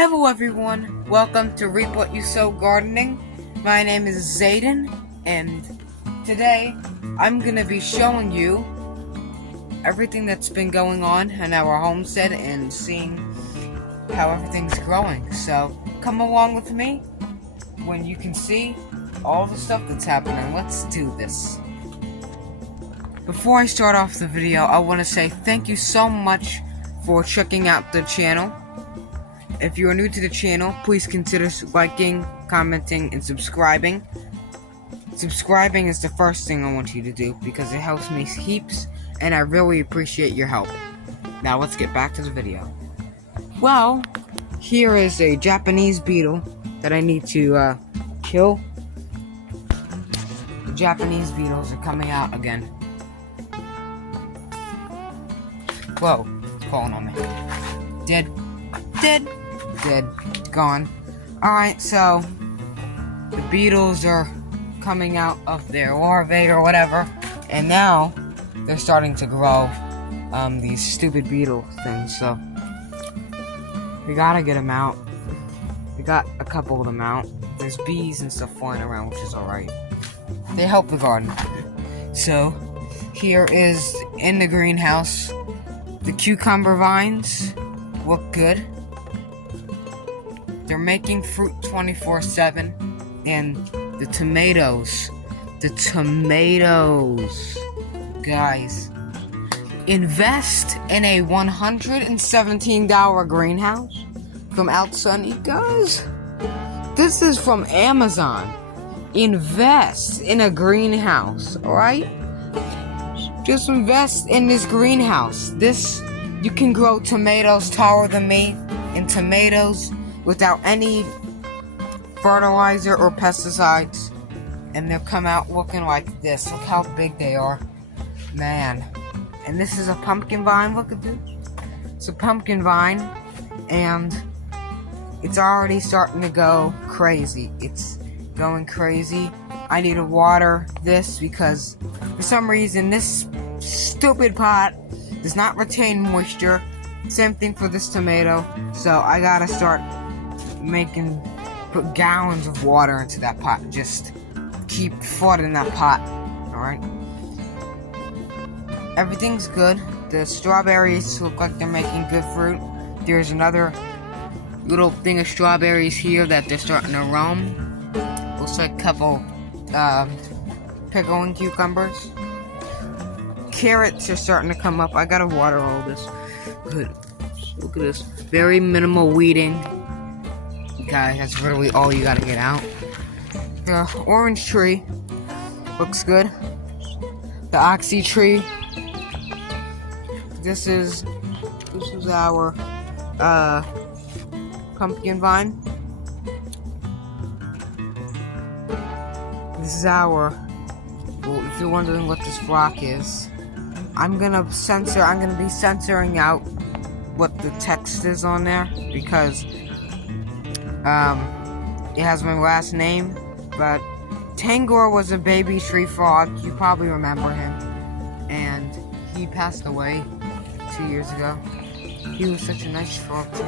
Hello everyone, welcome to Reap What You Sow Gardening. My name is Zayden, and today I'm going to be showing you everything that's been going on in our homestead and seeing how everything's growing. So come along with me when you can see all the stuff that's happening. Let's do this. Before I start off the video, I want to say thank you so much for checking out the channel. If you are new to the channel, please consider liking, commenting, and subscribing. Subscribing is the first thing I want you to do because it helps me heaps, and I really appreciate your help. Now let's get back to the video. Well, here is a Japanese beetle that I need to kill. The Japanese beetles are coming out again. Whoa, it's calling on me. Dead. Gone. Alright, so the beetles are coming out of their larvae or whatever, and now they're starting to grow these stupid beetle things, so we gotta get them out. We got a couple of them out. There's bees and stuff flying around, which is alright. They help the garden. So here is in the greenhouse. The cucumber vines look good. They're making fruit 24/7, and the tomatoes, guys, invest in a $117 greenhouse from Outsunny, guys. This is from Amazon. Invest in a greenhouse, alright? Just invest in this greenhouse. You can grow tomatoes taller than me, and tomatoes without any fertilizer or pesticides, and they'll come out looking like this. Look how big they are, man. And this is a pumpkin vine. Look at this. It's a pumpkin vine, and it's already starting to go crazy. It's going crazy. I need to water this because for some reason this stupid pot does not retain moisture. Same thing for this tomato. So I gotta start put gallons of water into that pot. Just keep flooding that pot. Alright. Everything's good. The strawberries look like they're making good fruit. There's another little thing of strawberries here that they're starting to roam. Looks like a couple pickling cucumbers. Carrots are starting to come up. I gotta water all this. Good. Look at this. Very minimal weeding. Guys, that's literally all you gotta get out. The orange tree looks good. The oxy tree. This is our pumpkin vine. This is our. Well, if you're wondering what this rock is, I'm gonna be censoring out what the text is on there because it has my last name, but Tangor was a baby tree frog. You probably remember him, and he passed away 2 years ago. He was such a nice frog too.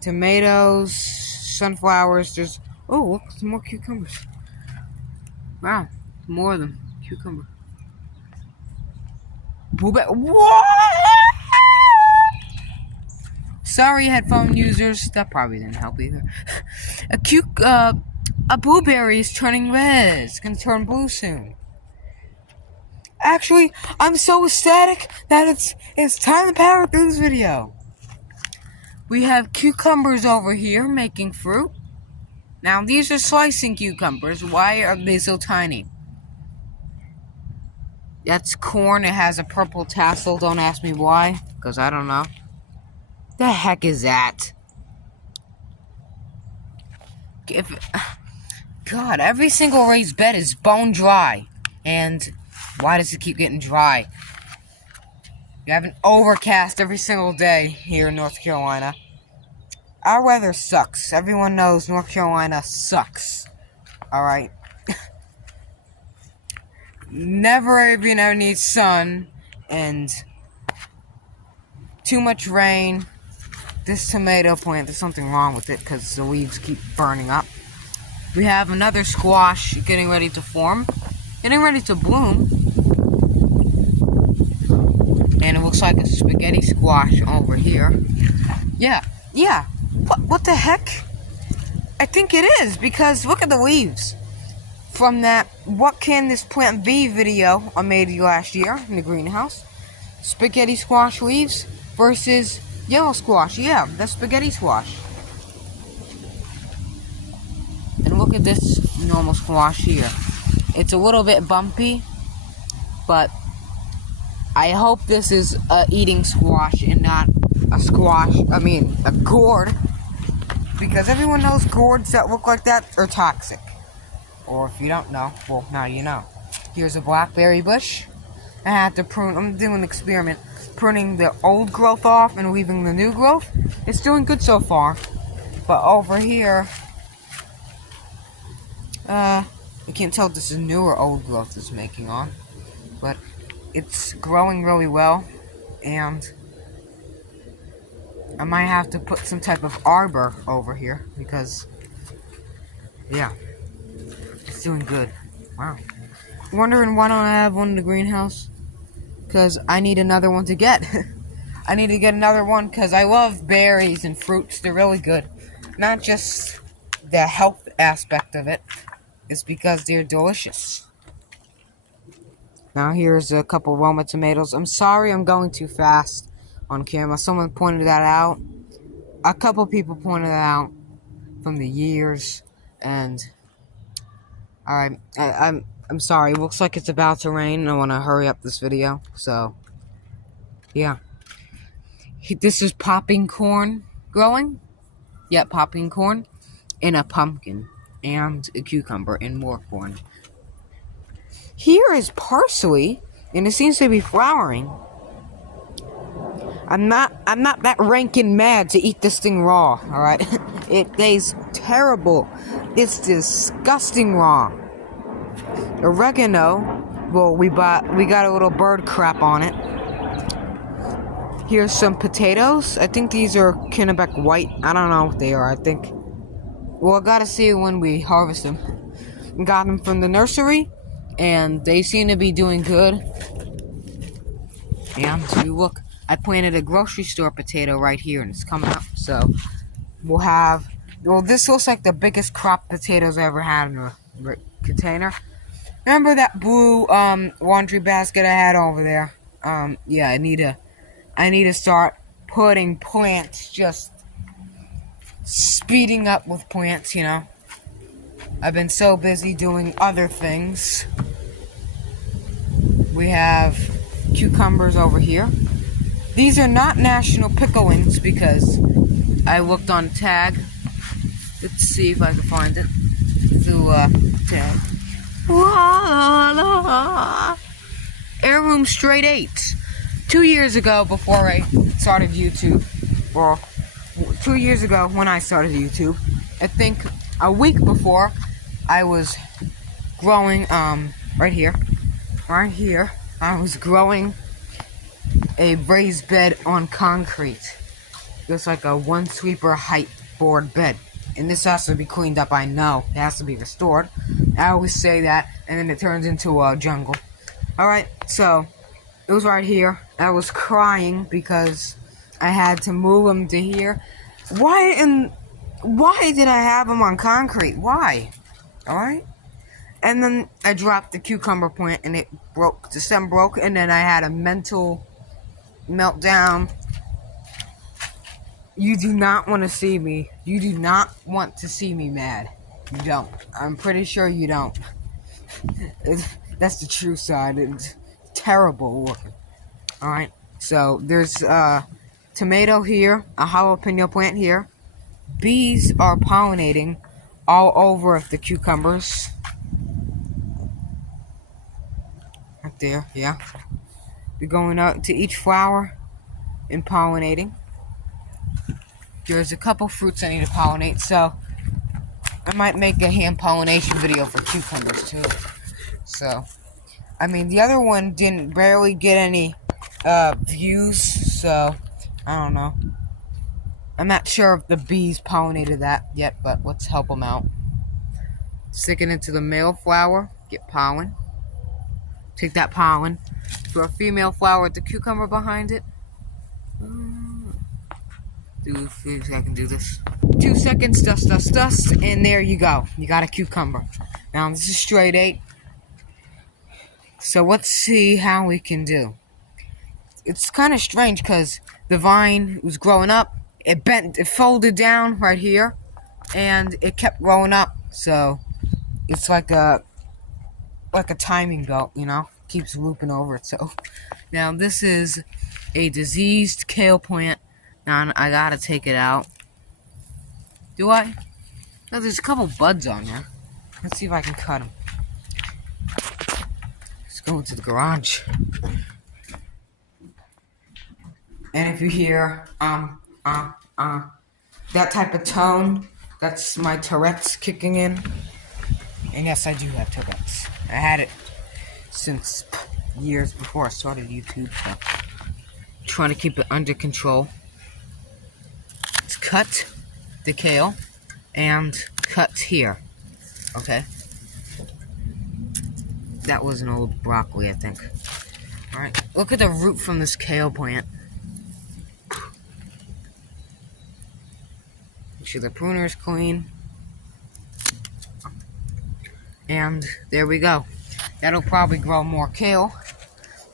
Tomatoes, sunflowers. There's look, some more cucumbers. Wow, more of them. Cucumber. What? Sorry, headphone users. That probably didn't help either. A blueberry is turning red. It's gonna turn blue soon. Actually, I'm so ecstatic that it's time to power through this video. We have cucumbers over here making fruit. Now, these are slicing cucumbers. Why are they so tiny? That's corn. It has a purple tassel. Don't ask me why, because I don't know. The heck is that? God, every single raised bed is bone dry. And why does it keep getting dry? You have an overcast every single day here in North Carolina. Our weather sucks. Everyone knows North Carolina sucks. Alright? Never even ever need sun, and too much rain. This tomato plant, there's something wrong with it because the leaves keep burning up. We have another squash getting ready to form, getting ready to bloom. And it looks like a spaghetti squash over here. Yeah. What the heck? I think it is, because look at the leaves. From that What Can This Plant Be video I made last year in the greenhouse. Spaghetti squash leaves versus yellow squash. Yeah, that's spaghetti squash. And look at this normal squash here. It's a little bit bumpy, but I hope this is a eating squash and not a gourd. Because everyone knows gourds that look like that are toxic. Or if you don't know, well, now you know. Here's a blackberry bush. I had to prune, I'm doing an experiment, pruning the old growth off and leaving the new growth. It's doing good so far. But over here, you can't tell if this is new or old growth it's making on. But it's growing really well, and I might have to put some type of arbor over here because, yeah, it's doing good. Wow. Wondering why don't I have one in the greenhouse? Because I need another one to get. I need to get another one because I love berries and fruits. They're really good. Not just the health aspect of it. It's because they're delicious. Now here's a couple Roma tomatoes. I'm sorry I'm going too fast on camera. Someone pointed that out. A couple people pointed that out from the years. And alright, I'm sorry. It looks like it's about to rain. I want to hurry up this video. So, yeah. This is popping corn growing. Yeah, popping corn. And a pumpkin. And a cucumber. And more corn. Here is parsley. And it seems to be flowering. I'm not that rankin' mad to eat this thing raw. Alright? It tastes terrible. It's disgusting raw. Oregano, well, we got a little bird crap on it. Here's some potatoes. I think these are Kennebec white. I don't know what they are. I think, well, I gotta see when we harvest them. Got them from the nursery, and they seem to be doing good. And look, I planted a grocery store potato right here, and it's coming up. So we'll have, well, this looks like the biggest crop potatoes I ever had in a container. Remember that blue laundry basket I had over there? Yeah, I need to start putting plants, just speeding up with plants, you know. I've been so busy doing other things. We have cucumbers over here. These are not national picklings because I looked on tag. Let's see if I can find it through tag. Heirloom straight 8. 2 years ago, before I started YouTube, or 2 years ago when I started YouTube, I think a week before, I was growing, right here, I was growing a raised bed on concrete. It was like a one sweeper height board bed. And this has to be cleaned up, I know. It has to be restored. I always say that, and then it turns into a jungle. Alright, so, it was right here. I was crying because I had to move them to here. Why did I have them on concrete? Why? Alright? And then I dropped the cucumber plant, and it broke. The stem broke, and then I had a mental meltdown. You do not want to see me. You do not want to see me mad. You don't. I'm pretty sure you don't. That's the true side. It's terrible looking. Alright. So, there's a tomato here. A jalapeno plant here. Bees are pollinating all over the cucumbers. Right there, yeah. They're going out to each flower and pollinating. There's a couple fruits I need to pollinate, so I might make a hand pollination video for cucumbers too. So, I mean, the other one didn't barely get any views, so I don't know. I'm not sure if the bees pollinated that yet, but let's help them out. Stick it into the male flower, get pollen. Take that pollen, throw a female flower with the cucumber behind it. See if I can do this. 2 seconds, dust, dust, dust, and there you go. You got a cucumber. Now this is straight 8. So let's see how we can do. It's kind of strange because the vine was growing up. It bent, it folded down right here, and it kept growing up. So it's like a timing belt, you know, keeps looping over itself. Now this is a diseased kale plant. Now I gotta take it out. Do I? No, there's a couple buds on there. Let's see if I can cut them. Let's go into the garage. And if you hear that type of tone, that's my Tourette's kicking in. And yes, I do have Tourette's. I had it since years before I started YouTube, so trying to keep it under control. Let's cut the kale and cut here. Okay. That was an old broccoli, I think. Alright, look at the root from this kale plant. Make sure the pruner is clean. And there we go. That'll probably grow more kale.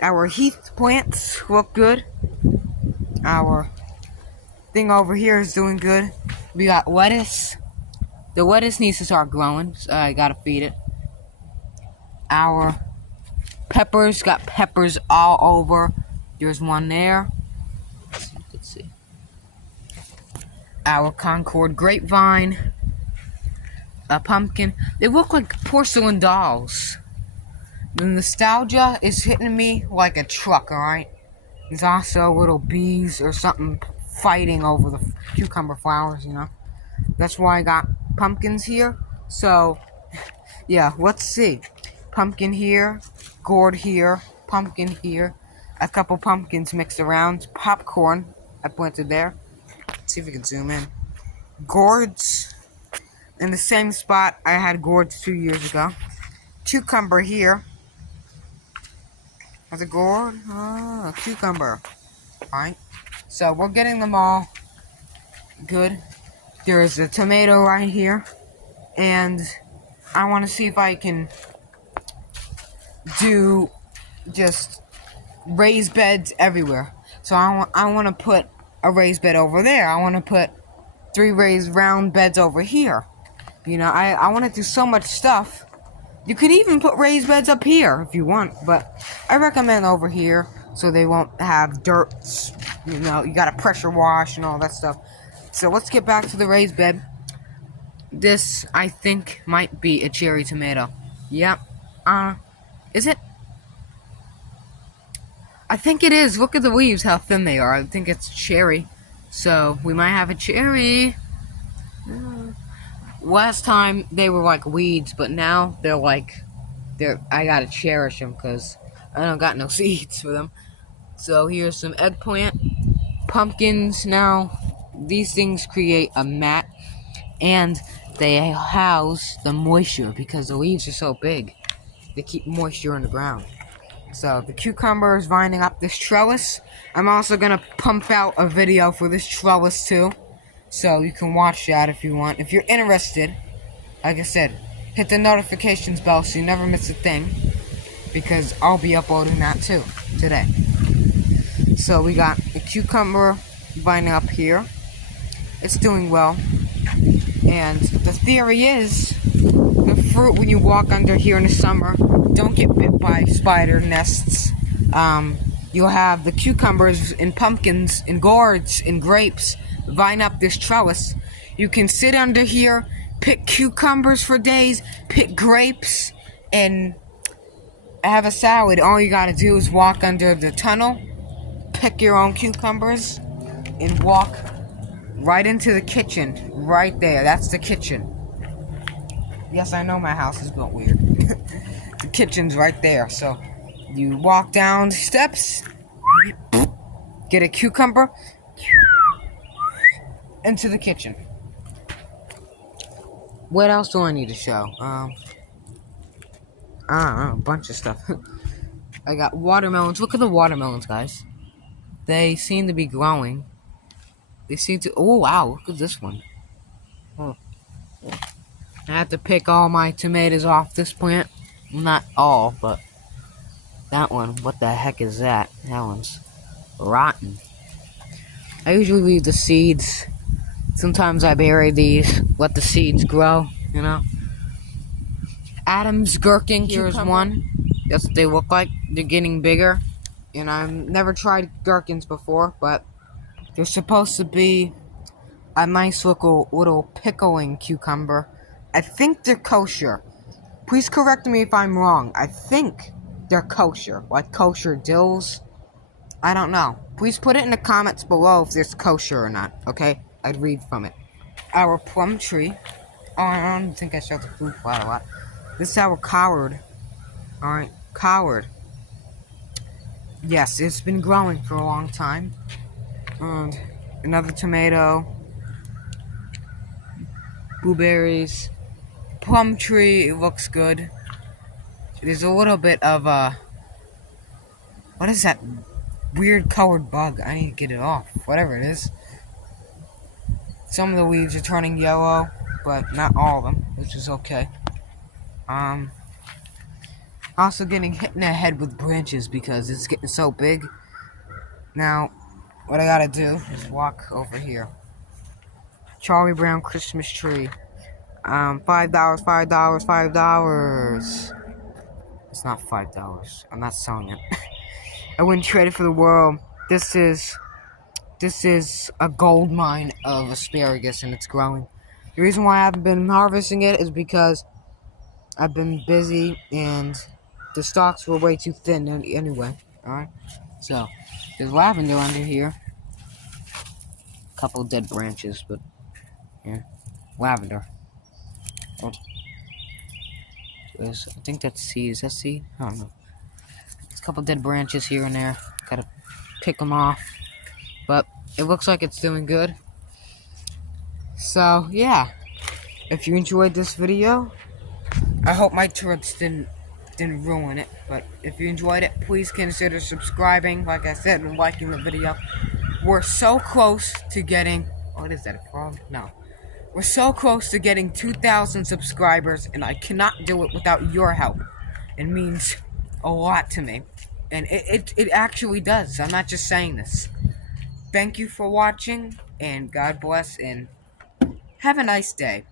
Our heath plants look good. Our thing over here is doing good. We got lettuce. The lettuce needs to start growing, so I gotta feed it. Our peppers, got peppers all over. There's one there. Let's see. Our Concord grapevine. A pumpkin. They look like porcelain dolls. The nostalgia is hitting me like a truck, alright? There's also little bees or something fighting over the cucumber flowers, you know? That's why I got pumpkins here. So, yeah, let's see. Pumpkin here, gourd here, pumpkin here. A couple pumpkins mixed around. Popcorn I planted there. Let's see if we can zoom in. Gourds in the same spot I had gourds 2 years ago. Cucumber here. That's a gourd. Oh, cucumber. Alright. So we're getting them all good. There is a tomato right here. And I want to see if I can do just raised beds everywhere. So I want to put a raised bed over there. I want to put 3 raised round beds over here. You know, I want to do so much stuff. You could even put raised beds up here if you want, but I recommend over here so they won't have dirt. You know, you gotta pressure wash and all that stuff. So let's get back to the raised bed. This, I think, might be a cherry tomato. Yep. Is it? I think it is. Look at the leaves, how thin they are. I think it's cherry. So, we might have a cherry. Last time, they were like weeds, but now they're like... I gotta cherish them, because I don't got no seeds for them. So, here's some eggplant. Pumpkins. Now, these things create a mat, and they house the moisture, because the leaves are so big. They keep moisture in the ground. So, the cucumber is vining up this trellis. I'm also going to pump out a video for this trellis, too. So, you can watch that if you want. If you're interested, like I said, hit the notifications bell so you never miss a thing. Because I'll be uploading that, too, today. So, we got the cucumber vining up here. It's doing well. And the theory is, the fruit, when you walk under here in the summer, don't get bit by spider nests. You'll have the cucumbers and pumpkins and gourds and grapes vine up this trellis. You can sit under here, pick cucumbers for days, pick grapes, and have a salad. All you gotta do is walk under the tunnel, pick your own cucumbers, and walk right into the kitchen. Right there. That's the kitchen. Yes, I know my house is built weird. The kitchen's right there. So, you walk down the steps, get a cucumber, into the kitchen. What else do I need to show? I don't know, a bunch of stuff. I got watermelons. Look at the watermelons, guys. They seem to be growing. They seem to... Oh, wow. Look at this one. Oh. I have to pick all my tomatoes off this plant. Not all, but... That one. What the heck is that? That one's rotten. I usually leave the seeds. Sometimes I bury these. Let the seeds grow, you know. Adam's gherkin. Here's one. That's what they look like. They're getting bigger. And I've never tried gherkins before, but they're supposed to be a nice little pickling cucumber. I think they're kosher. Please correct me if I'm wrong. I think they're kosher, like kosher dills. I don't know. Please put it in the comments below if there's kosher or not, okay? I'd read from it. Our plum tree. Oh, I don't think I showed the fruit plot a lot. This is our coward. Alright, coward. Yes, it's been growing for a long time. Another tomato. Blueberries. Plum tree, it looks good. There's a little bit of what is that weird colored bug? I need to get it off. Whatever it is. Some of the leaves are turning yellow, but not all of them, which is okay. Also getting hit in the head with branches because it's getting so big. Now, what I gotta do is walk over here. Charlie Brown Christmas tree. $5, $5, $5. It's not $5. I'm not selling it. I wouldn't trade it for the world. This is a gold mine of asparagus, and it's growing. The reason why I haven't been harvesting it is because I've been busy and the stalks were way too thin anyway. Alright? So, there's lavender under here. A couple dead branches, but yeah. Lavender. Oh. I think that's seed. Is that seed? I don't know. There's a couple dead branches here and there. Gotta pick them off. But it looks like it's doing good. So, yeah. If you enjoyed this video, I hope my turrets didn't ruin it. But if you enjoyed it, please consider subscribing, like I said, and liking the video. We're so close to getting... Oh, what is that, a frog? No. We're so close to getting 2,000 subscribers, and I cannot do it without your help. It means a lot to me. And it actually does. I'm not just saying this. Thank you for watching, and God bless, and have a nice day.